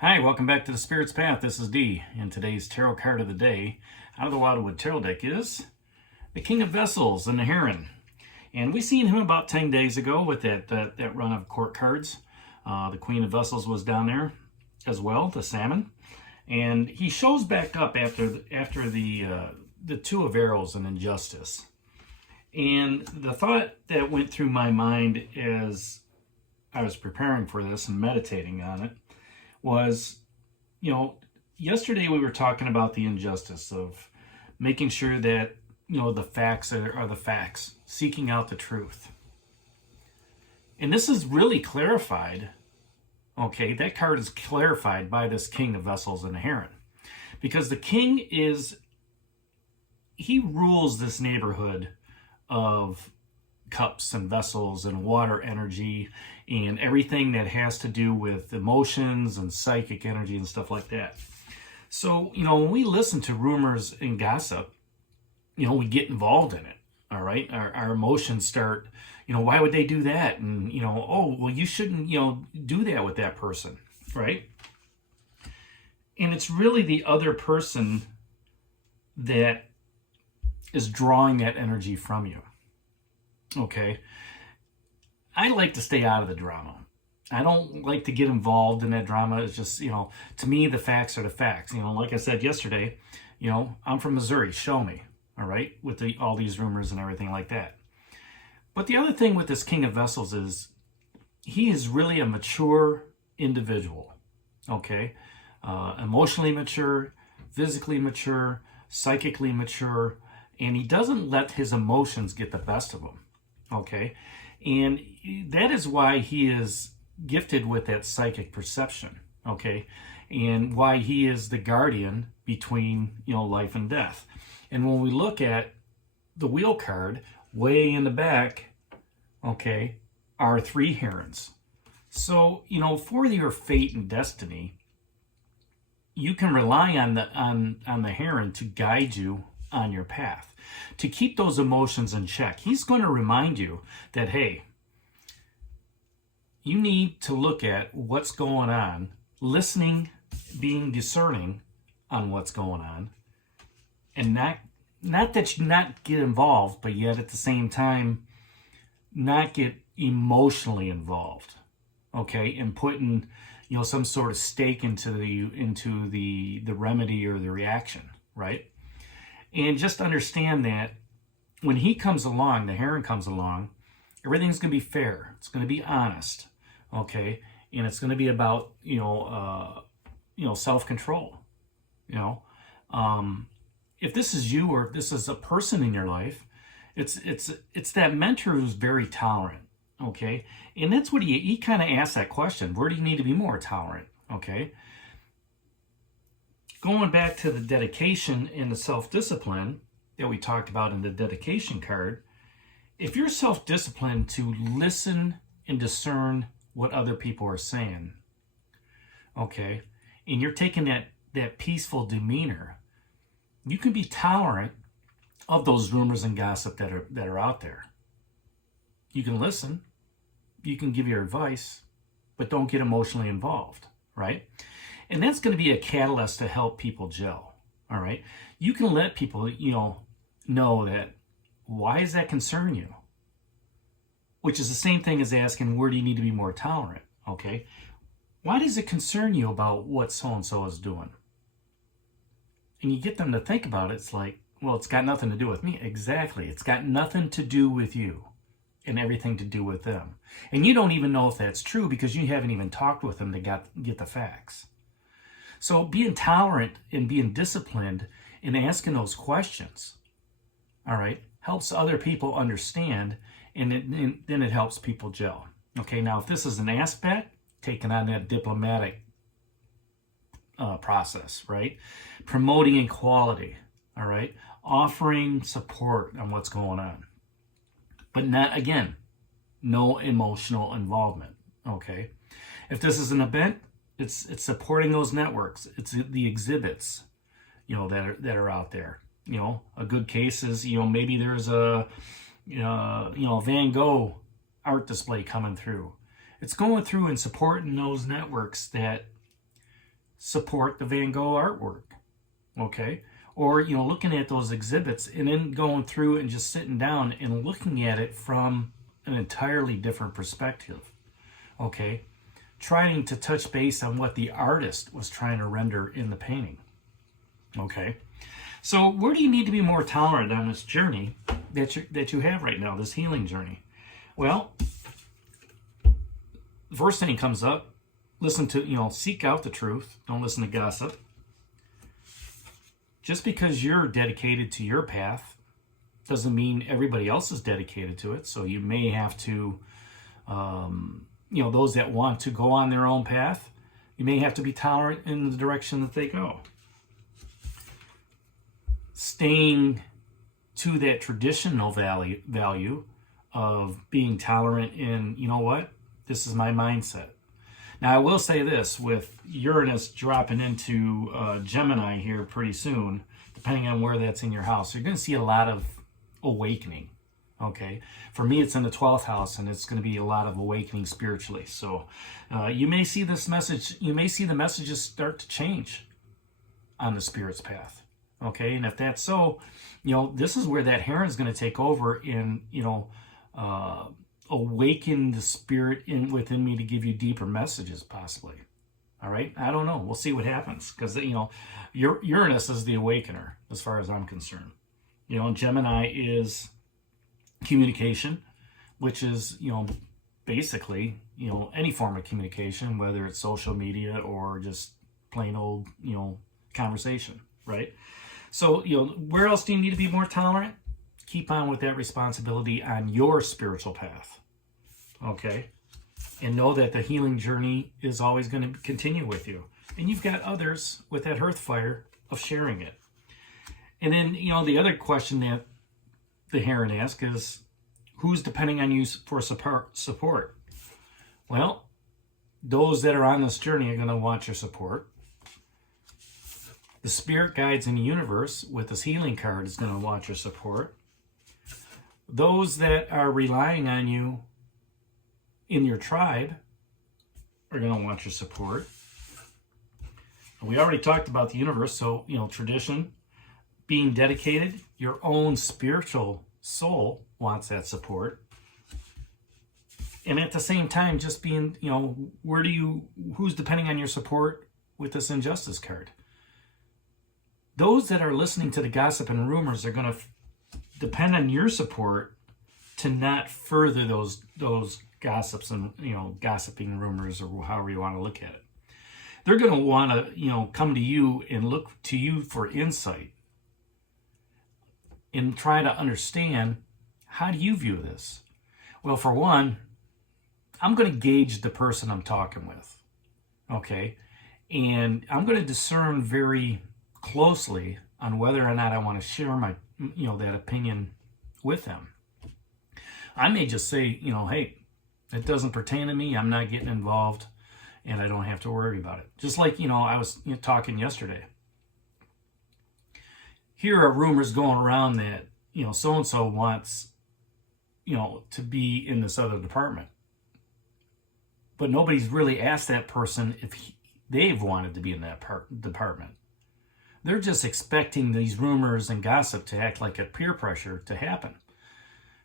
Hi, welcome back to the Spirit's Path. This is Dee, and today's tarot card of the day out of the Wildwood Tarot deck is the King of Vessels and the Heron. And we seen him about 10 days ago with that run of court cards. The Queen of Vessels was down there as well, the salmon. And he shows back up after the Two of Arrows and Injustice. And the thought that went through my mind as I was preparing for this and meditating on it was, yesterday we were talking about the injustice of making sure that, the facts are the facts, seeking out the truth. And this is really clarified, okay? That card is clarified by this King of Vessels and the Heron. Because the King he rules this neighborhood of cups and vessels and water energy and everything that has to do with emotions and psychic energy and stuff like that. So, when we listen to rumors and gossip, we get involved in it, all right? Our emotions start, why would they do that? And, oh, well, you shouldn't, do that with that person, right? And it's really the other person that is drawing that energy from you. Okay, I like to stay out of the drama. I don't like to get involved in that drama. It's just, to me, the facts are the facts. Like I said yesterday, I'm from Missouri. Show me, all right, with all these rumors and everything like that. But the other thing with this King of Vessels is he is really a mature individual, okay? Emotionally mature, physically mature, psychically mature, and he doesn't let his emotions get the best of him. Okay, and that is why he is gifted with that psychic perception, okay, and why he is the guardian between, life and death. And when we look at the wheel card, way in the back, okay, are 3 herons. So, for your fate and destiny, you can rely on the heron to guide you on your path, to keep those emotions in check. He's going to remind you that, hey, you need to look at what's going on, listening, being discerning on what's going on, and not that you not get involved, but yet at the same time not get emotionally involved, okay, and putting some sort of stake into the remedy or the reaction, right? And just understand that when he comes along, the heron comes along, everything's going to be fair. It's going to be honest, okay? And it's going to be about, self-control, If this is you or if this is a person in your life, it's that mentor who's very tolerant, okay? And that's what he kind of asks that question. Where do you need to be more tolerant, okay? Going back to the dedication and the self-discipline that we talked about in the dedication card, if you're self-disciplined to listen and discern what other people are saying, okay, and you're taking that peaceful demeanor, you can be tolerant of those rumors and gossip that are out there. You can listen, you can give your advice, but don't get emotionally involved, right? And that's going to be a catalyst to help people gel, all right? You can let people, know that, why does that concern you? Which is the same thing as asking, where do you need to be more tolerant, okay? Why does it concern you about what so-and-so is doing? And you get them to think about it, it's like, well, it's got nothing to do with me. Exactly. It's got nothing to do with you and everything to do with them. And you don't even know if that's true because you haven't even talked with them to get the facts. So being tolerant and being disciplined in asking those questions, all right, helps other people understand, and then it helps people gel. Okay, now if this is an aspect, taking on that diplomatic process, right? Promoting equality, all right? Offering support on what's going on. But not, again, no emotional involvement, okay? If this is an event, it's supporting those networks. It's the exhibits, that are out there. A good case is, maybe there's a Van Gogh art display coming through. It's going through and supporting those networks that support the Van Gogh artwork, okay? Or, you know, looking at those exhibits and then going through and just sitting down and looking at it from an entirely different perspective, okay? Trying to touch base on what the artist was trying to render in the painting, okay? So where do you need to be more tolerant on this journey that you have right now, this healing journey? Well, the first thing comes up, listen to, you know, seek out the truth. Don't listen to gossip. Just because you're dedicated to your path doesn't mean everybody else is dedicated to it. So you may have to, you know, those that want to go on their own path, you may have to be tolerant in the direction that they go. Staying to that traditional value of being tolerant in, you know what, this is my mindset. Now, I will say this, with Uranus dropping into Gemini here pretty soon, depending on where that's in your house, you're going to see a lot of awakening, okay? For me, it's in the 12th house, and it's going to be a lot of awakening spiritually. So you may see this message, you may see the messages start to change on the Spirit's path, okay? And if that's so, you know, this is where that Heron is going to take over and, you know, awaken the spirit within me to give you deeper messages, possibly. All right, I don't know. We'll see what happens, because, you know, Uranus is the awakener as far as I'm concerned. You know, Gemini is communication, which is, you know, basically, you know, any form of communication, whether it's social media or just plain old, you know, conversation, right? So, you know, where else do you need to be more tolerant? Keep on with that responsibility on your spiritual path, okay? And know that the healing journey is always going to continue with you. And you've got others with that hearth fire of sharing it. And then, you know, the other question that the Heron asks is, who's depending on you for support? Well, those that are on this journey are going to want your support. The spirit guides in the universe with this healing card is going to want your support. Those that are relying on you in your tribe are going to want your support. We already talked about the universe, so, you know, tradition, being dedicated, your own spiritual soul wants that support. And at the same time, just being, you know, who's depending on your support with this injustice card? Those that are listening to the gossip and rumors are going to depend on your support to not further those gossips and, you know, gossiping rumors, or however you want to look at it. They're going to want to, you know, come to you and look to you for insight and try to understand, how do you view this? Well, for one, I'm going to gauge the person I'm talking with, okay? And I'm going to discern very closely on whether or not I want to share my, you know, that opinion with them. I may just say, you know, hey, it doesn't pertain to me. I'm not getting involved, and I don't have to worry about it. Just like, you know, I was talking yesterday. Here are rumors going around that, you know, so-and-so wants, you know, to be in this other department. But nobody's really asked that person if they've wanted to be in that department. They're just expecting these rumors and gossip to act like a peer pressure to happen.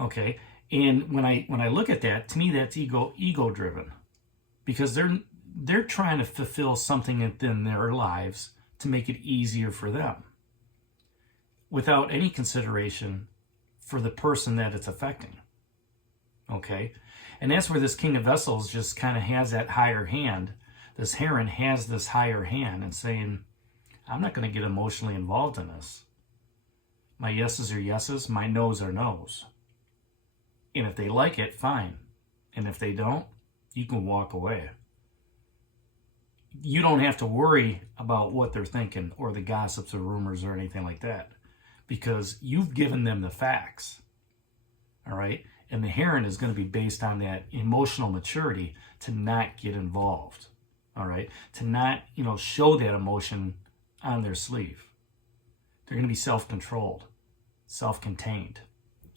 Okay? And when I look at that, to me that's ego driven, because they're trying to fulfill something within their lives to make it easier for them, without any consideration for the person that it's affecting. Okay? And that's where this King of Vessels just kind of has that higher hand. This Heron has this higher hand and saying, I'm not going to get emotionally involved in this. My yeses are yeses, my noes are noes. And if they like it, fine. And if they don't, you can walk away. You don't have to worry about what they're thinking or the gossips or rumors or anything like that, because you've given them the facts. All right? And the Heron is going to be based on that emotional maturity to not get involved. All right? To not, you know, show that emotion on their sleeve. They're going to be self-controlled, self-contained.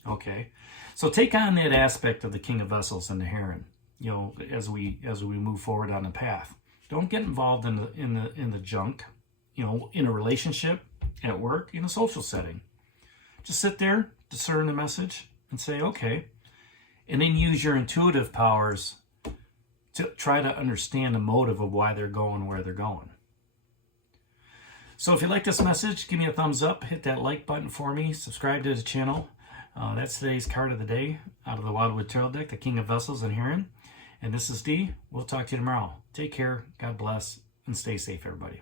Okay? So take on that aspect of the King of Vessels and the Heron, you know, as we move forward on the path. Don't get involved in the junk, you know, in a relationship, at work, in a social setting. Just sit there, discern the message, and say, okay. And then use your intuitive powers to try to understand the motive of why they're going where they're going. So if you like this message, give me a thumbs up, hit that like button for me, subscribe to the channel. That's today's card of the day out of the Wildwood Tarot deck, the King of Vessels and Heron. And this is Dee. We'll talk to you tomorrow. Take care, God bless, and stay safe, everybody.